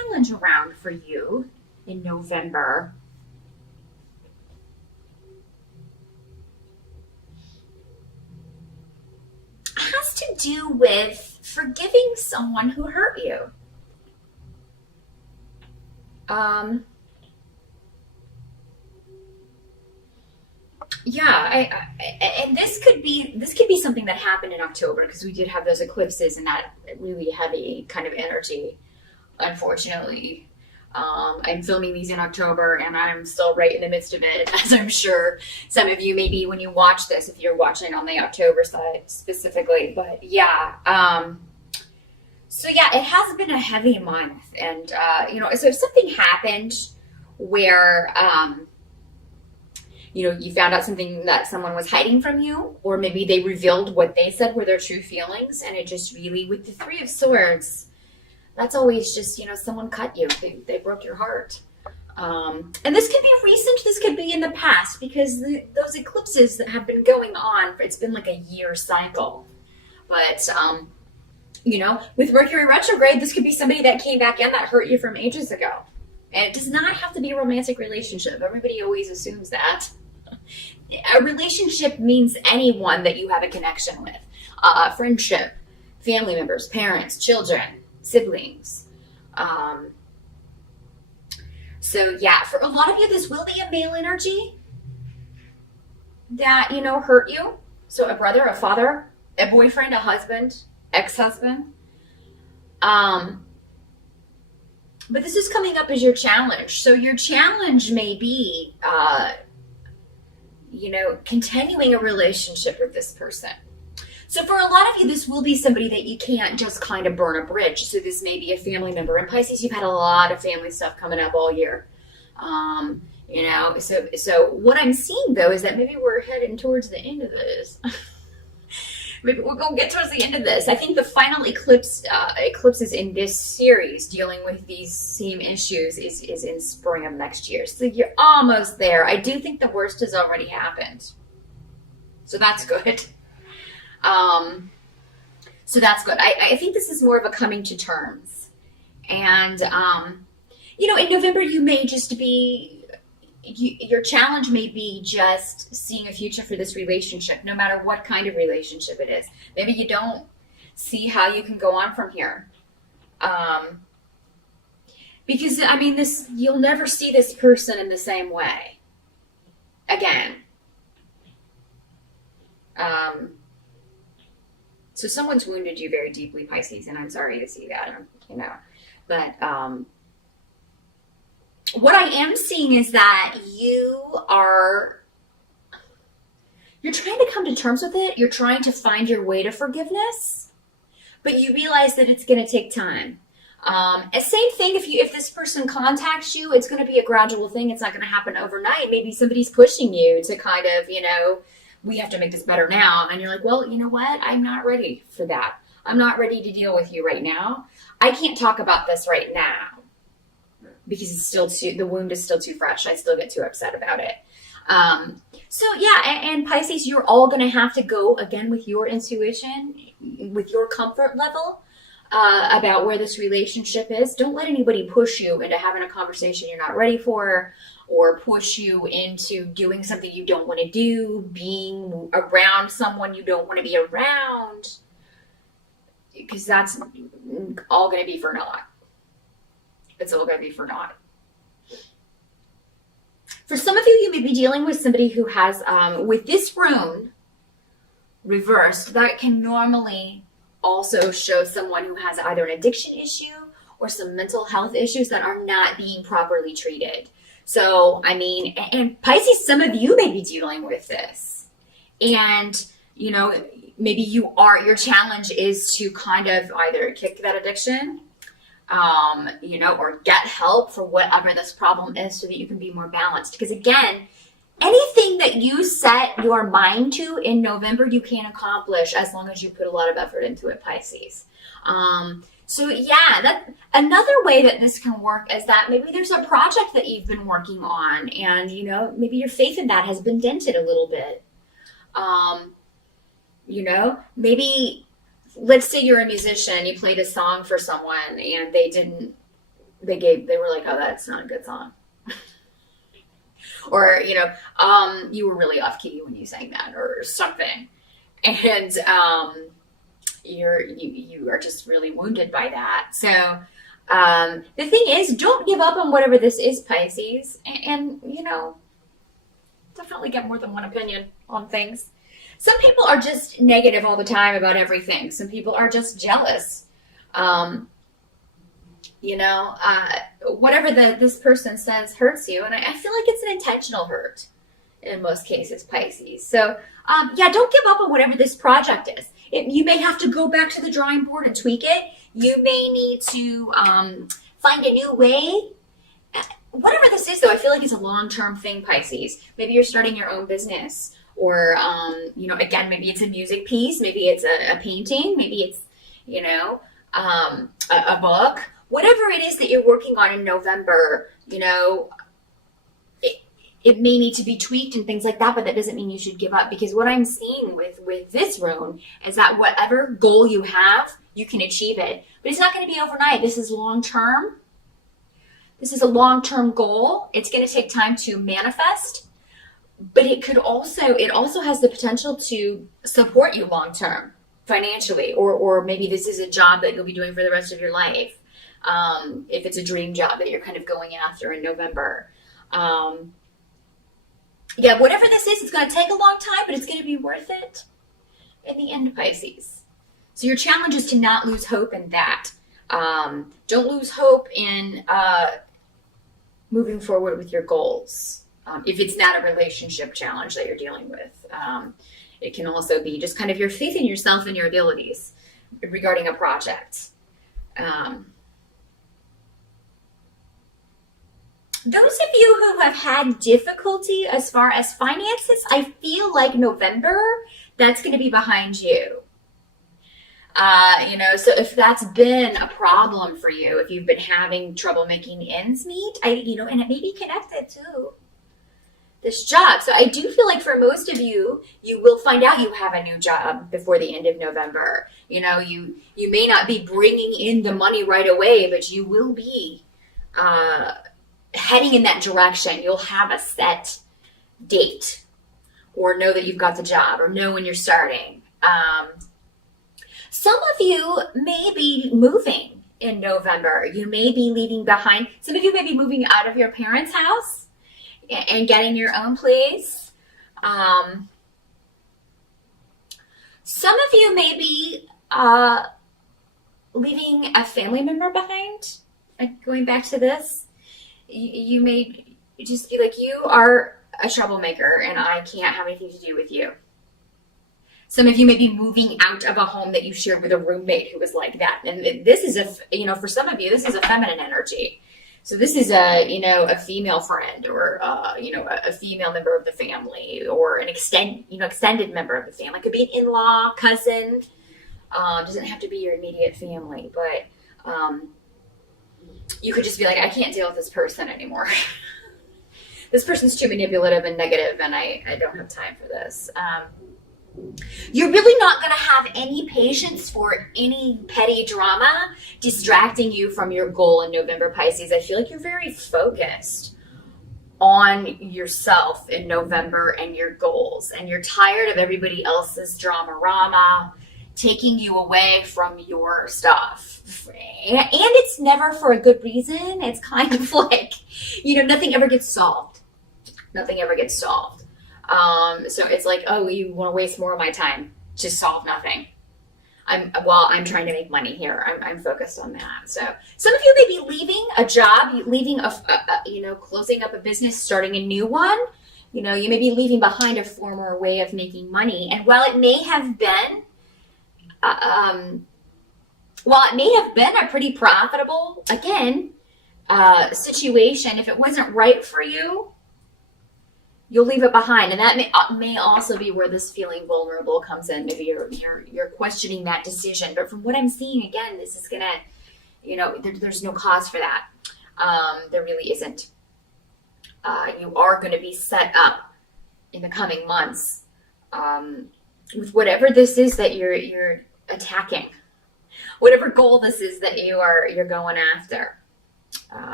challenge around for you in November has to do with forgiving someone who hurt you. Um, yeah, and this could be something that happened in October because we did have those eclipses and that really heavy kind of energy. Unfortunately, I'm filming these in October and I'm still right in the midst of it, as I'm sure some of you maybe when you watch this, if you're watching on the October side specifically. But yeah, so yeah, it has been a heavy month, and so if something happened where you found out something that someone was hiding from you, or maybe they revealed what they said were their true feelings, and it just really, with the Three of Swords, that's always just, someone cut you. They broke your heart. And this could be recent, this could be in the past, because those eclipses that have been going on, it's been like a year cycle. But, with Mercury retrograde, this could be somebody that came back in that hurt you from ages ago. And it does not have to be a romantic relationship. Everybody always assumes that. A relationship means anyone that you have a connection with. Friendship, family members, parents, children, siblings. So yeah, for a lot of you, this will be a male energy that, hurt you. So a brother, a father, a boyfriend, a husband, ex-husband. But this is coming up as your challenge. So your challenge may be, continuing a relationship with this person. So for a lot of you, this will be somebody that you can't just kind of burn a bridge. So this may be a family member. In Pisces, you've had a lot of family stuff coming up all year. So what I'm seeing, though, is that maybe we're heading towards the end of this. Maybe we're going to get towards the end of this. I think the final eclipses in this series dealing with these same issues is in spring of next year. So you're almost there. I do think the worst has already happened. So that's good. So that's good. I think this is more of a coming to terms. And, in November, you may just be, your challenge may be just seeing a future for this relationship, no matter what kind of relationship it is. Maybe you don't see how you can go on from here. Because, you'll never see this person in the same way again. So someone's wounded you very deeply, Pisces, and I'm sorry to see that, But what I am seeing is that you're trying to come to terms with it. You're trying to find your way to forgiveness, but you realize that it's going to take time. Same thing if this person contacts you, it's going to be a gradual thing. It's not going to happen overnight. Maybe somebody's pushing you to kind of, we have to make this better now. And you're like, well, you know what? I'm not ready for that. I'm not ready to deal with you right now. I can't talk about this right now because the wound is still too fresh. I still get too upset about it. And Pisces, you're all going to have to go again with your intuition, with your comfort level about where this relationship is. Don't let anybody push you into having a conversation you're not ready for, or push you into doing something you don't want to do, being around someone you don't want to be around, because that's all going to be for naught. It's all going to be for naught. For some of you, you may be dealing with somebody who has, with this rune reversed, that can normally also show someone who has either an addiction issue or some mental health issues that are not being properly treated. So, and Pisces, some of you may be dealing with this. And, maybe your challenge is to kind of either kick that addiction, or get help for whatever this problem is so that you can be more balanced. Because again, anything that you set your mind to in November, you can accomplish as long as you put a lot of effort into it, Pisces. That another way that this can work is that maybe there's a project that you've been working on and, maybe your faith in that has been dented a little bit. Maybe let's say you're a musician, you played a song for someone and they didn't they were like, oh, that's not a good song. Or, you were really off key when you sang that or something. And you are just really wounded by that. So the thing is, don't give up on whatever this is, Pisces. And definitely get more than one opinion on things. Some people are just negative all the time about everything. Some people are just jealous. Whatever this person says hurts you. And I feel like it's an intentional hurt in most cases, Pisces. So, don't give up on whatever this project is. You may have to go back to the drawing board and tweak it. You may need to find a new way. Whatever this is, though, I feel like it's a long-term thing, Pisces. Maybe you're starting your own business. Or, again, maybe it's a music piece. Maybe it's a painting. Maybe it's, a book. Whatever it is that you're working on in November, it may need to be tweaked and things like that, but that doesn't mean you should give up. Because what I'm seeing with this rune is that whatever goal you have, you can achieve it. But it's not going to be overnight. This is long-term. This is a long-term goal. It's going to take time to manifest. But it also has the potential to support you long-term financially, or maybe this is a job that you'll be doing for the rest of your life. If it's a dream job that you're kind of going after in November. Whatever this is, it's going to take a long time, but it's going to be worth it in the end, Pisces. So your challenge is to not lose hope in that. Don't lose hope in moving forward with your goals. If it's not a relationship challenge that you're dealing with. It can also be just kind of your faith in yourself and your abilities regarding a project. Those of you who have had difficulty as far as finances, I feel like November, that's going to be behind you. So if that's been a problem for you, if you've been having trouble making ends meet, and it may be connected to this job. So I do feel like for most of you, you will find out you have a new job before the end of November. You may not be bringing in the money right away, but you will be heading in that direction. You'll have a set date, or know that you've got the job, or know when you're starting. Some of you may be moving in November. You may be leaving behind. Some of you may be moving out of your parents' house and getting your own place. Some of you may be leaving a family member behind. Going back to this, you may just be like, you are a troublemaker and I can't have anything to do with you. Some of you may be moving out of a home that you shared with a roommate who was like that. And this is for some of you, this is a feminine energy. So this is a female friend, or a female member of the family, or an extended member of the family. It could be an in-law, cousin. Doesn't have to be your immediate family, but you could just be like, I can't deal with this person anymore. This person's too manipulative and negative, and I don't have time for this. You're really not going to have any patience for any petty drama distracting you from your goal in November, Pisces. I feel like you're very focused on yourself in November and your goals, and you're tired of everybody else's drama taking you away from your stuff. And it's never for a good reason. It's kind of like, nothing ever gets solved. Nothing ever gets solved. So it's like, oh, you want to waste more of my time to solve nothing. I'm trying to make money here. I'm focused on that. So some of you may be leaving a job, leaving closing up a business, starting a new one. You may be leaving behind a former way of making money. And while it may have been, a pretty profitable, situation, if it wasn't right for you, you'll leave it behind. And that may also be where this feeling vulnerable comes in. Maybe you're questioning that decision. But from what I'm seeing, again, this is gonna, there's no cause for that. There really isn't. You are going to be set up in the coming months with whatever this is that you're attacking, whatever goal this is that you're going after.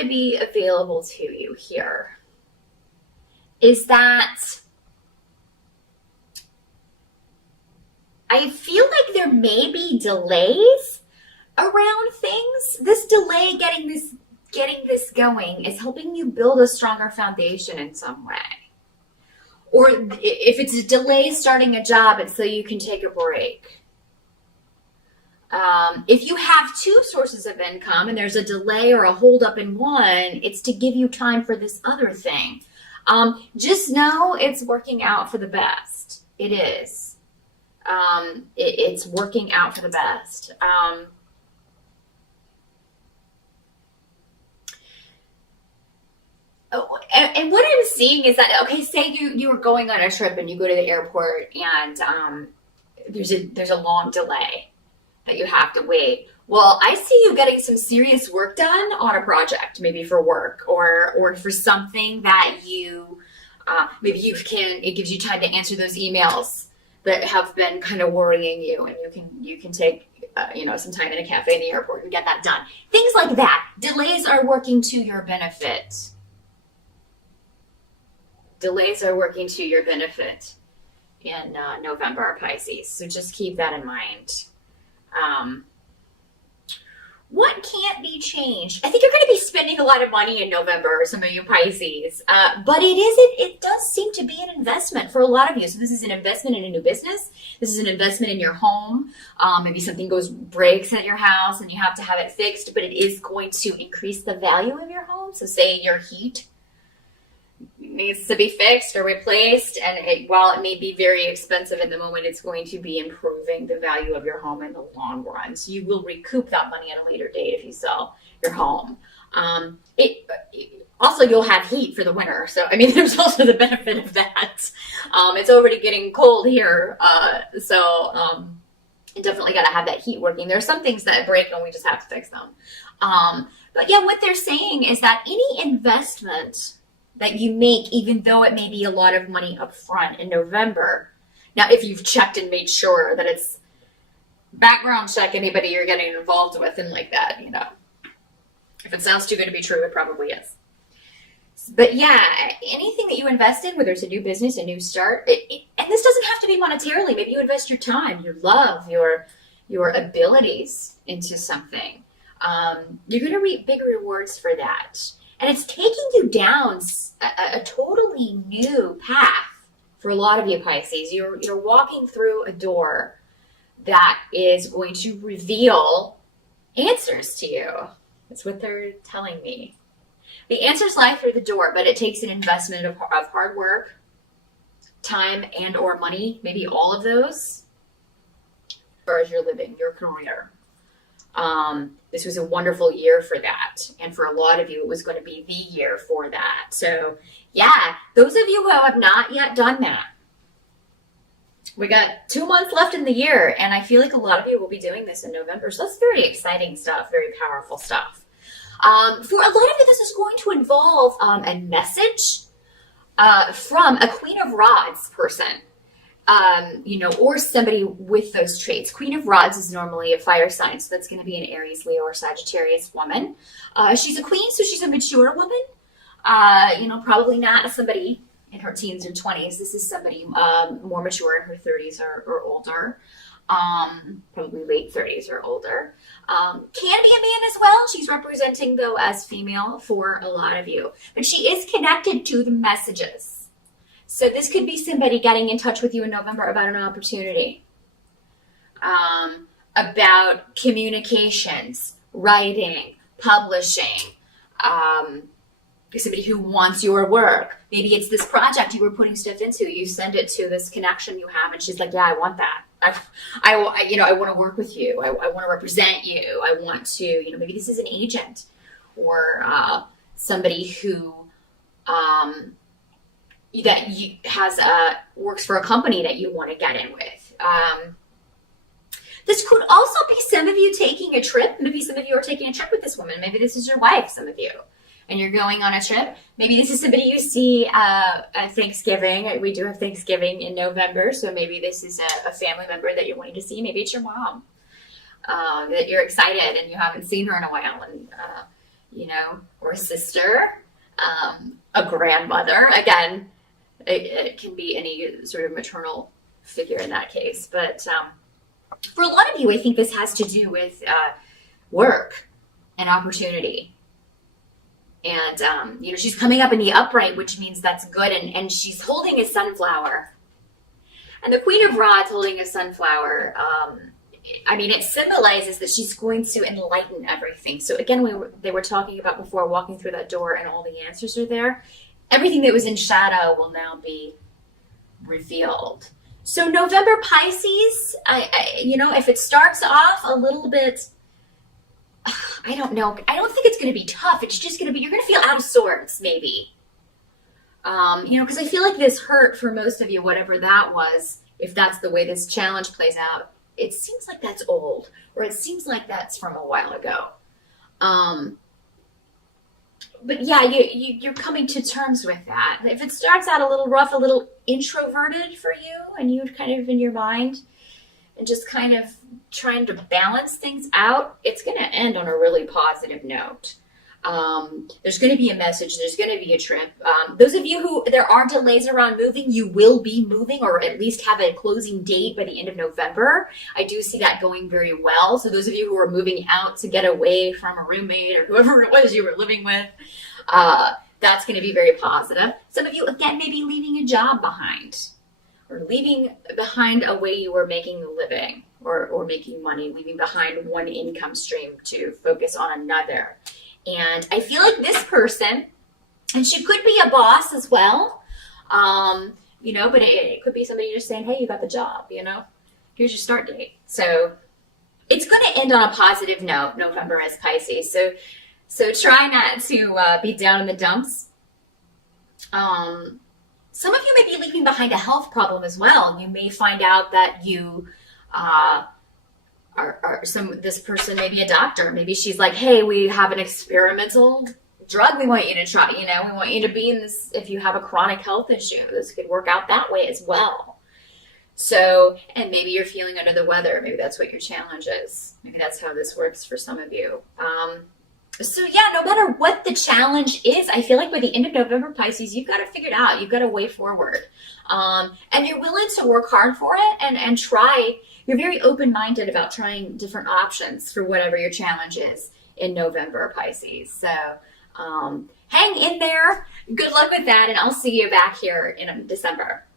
to be available to you here is that I feel like there may be delays around things. This delay getting this going is helping you build a stronger foundation in some way. Or if it's a delay starting a job, it's so you can take a break. If you have two sources of income and there's a delay or a holdup in one, it's to give you time for this other thing. Just know it's working out for the best. It is. It's working out for the best. And what I'm seeing is that, okay, say you were going on a trip and you go to the airport and there's a long delay that you have to wait. Well, I see you getting some serious work done on a project, maybe for work or for something that you maybe it gives you time to answer those emails that have been kind of worrying you, and you can take some time in a cafe in the airport and get that done. Things like that. Delays are working to your benefit. Delays are working to your benefit in November, Pisces. So just keep that in mind. What can't be changed? I think you're going to be spending a lot of money in November, some of you Pisces, but it does seem to be an investment for a lot of you. So this is an investment in a new business. This is an investment in your home. Maybe something breaks at your house and you have to have it fixed, but it is going to increase the value of your home. So say your heat needs to be fixed or replaced, and while it may be very expensive in the moment, it's going to be improving the value of your home in the long run. So you will recoup that money at a later date if you sell your home. Also, you'll have heat for the winter, so I mean, there's also the benefit of that. It's already getting cold here, so you definitely got to have that heat working. There's some things that break and we just have to fix them. But yeah, what they're saying is that any investment that you make, even though it may be a lot of money up front in November. Now, if you've checked and made sure that it's background check anybody you're getting involved with and like that, If it sounds too good to be true, it probably is. But yeah, anything that you invest in, whether it's a new business, a new start, and this doesn't have to be monetarily. Maybe you invest your time, your love, your abilities into something. You're going to reap big rewards for that. And it's taking you down a totally new path for a lot of you Pisces. You're walking through a door that is going to reveal answers to you. That's what they're telling me. The answers lie through the door, but it takes an investment of hard work, time and or money, maybe all of those, as far as you're living, your career. This was a wonderful year for that. And for a lot of you, it was going to be the year for that. So yeah, those of you who have not yet done that, we got 2 months left in the year. And I feel like a lot of you will be doing this in November. So that's very exciting stuff, very powerful stuff. For a lot of you, this is going to involve a message from a Queen of Rods person. Or somebody with those traits. Queen of Rods is normally a fire sign, so that's going to be an Aries, Leo, or Sagittarius woman. She's a queen, so she's a mature woman. Probably not somebody in her teens or 20s. This is somebody more mature in her 30s or older. Probably late 30s or older. Can be a man as well. She's representing, though, as female for a lot of you. But she is connected to the messages. So this could be somebody getting in touch with you in November about an opportunity, about communications, writing, publishing, somebody who wants your work. Maybe it's this project you were putting stuff into. You send it to this connection you have, and she's like, yeah, I want that. I want to work with you. I want to represent you. I want to, maybe this is an agent or somebody who works for a company that you want to get in with. This could also be some of you taking a trip. Maybe some of you are taking a trip with this woman. Maybe this is your wife, some of you, and you're going on a trip. Maybe this is somebody you see at Thanksgiving. We do have Thanksgiving in November, so maybe this is a family member that you're wanting to see. Maybe it's your mom that you're excited and you haven't seen her in a while, and or a sister, a grandmother. Again, it can be any sort of maternal figure in that case. But for a lot of you, I think this has to do with work and opportunity. And, she's coming up in the upright, which means that's good. And she's holding a sunflower. And the Queen of Rods holding a sunflower, it symbolizes that she's going to enlighten everything. So again, they were talking about before walking through that door and all the answers are there. Everything that was in shadow will now be revealed. So November Pisces, if it starts off a little bit, I don't know. I don't think it's going to be tough. It's just going to be, you're going to feel out of sorts, maybe. Because I feel like this hurt for most of you, whatever that was, if that's the way this challenge plays out, it seems like that's old, or it seems like that's from a while ago. But yeah, you're coming to terms with that. If it starts out a little rough, a little introverted for you, and you're kind of in your mind and just kind of trying to balance things out, it's going to end on a really positive note. There's going to be a message. There's going to be a trip. Those of you who there are delays around moving, you will be moving, or at least have a closing date by the end of November. I do see that going very well. So those of you who are moving out to get away from a roommate or whoever it was you were living with, that's going to be very positive. Some of you, again, maybe leaving a job behind, or leaving behind a way you were making a living or making money, leaving behind one income stream to focus on another. And I feel like this person, and she could be a boss as well, but it could be somebody just saying, hey, you got the job, here's your start date. So it's going to end on a positive note, November as Pisces. So try not to be down in the dumps. Some of you may be leaving behind a health problem as well. You may find out that you this person may be a doctor. Maybe she's like, hey, we have an experimental drug we want you to try. We want you to be in this. If you have a chronic health issue, this could work out that way as well. So, and maybe you're feeling under the weather. Maybe that's what your challenge is. Maybe that's how this works for some of you. So yeah, no matter what the challenge is, I feel like by the end of November, Pisces, you've got to figure it out. You've got a way forward. And you're willing to work hard for it and try. You're very open-minded about trying different options for whatever your challenge is in November, Pisces. So hang in there. Good luck with that, and I'll see you back here in December.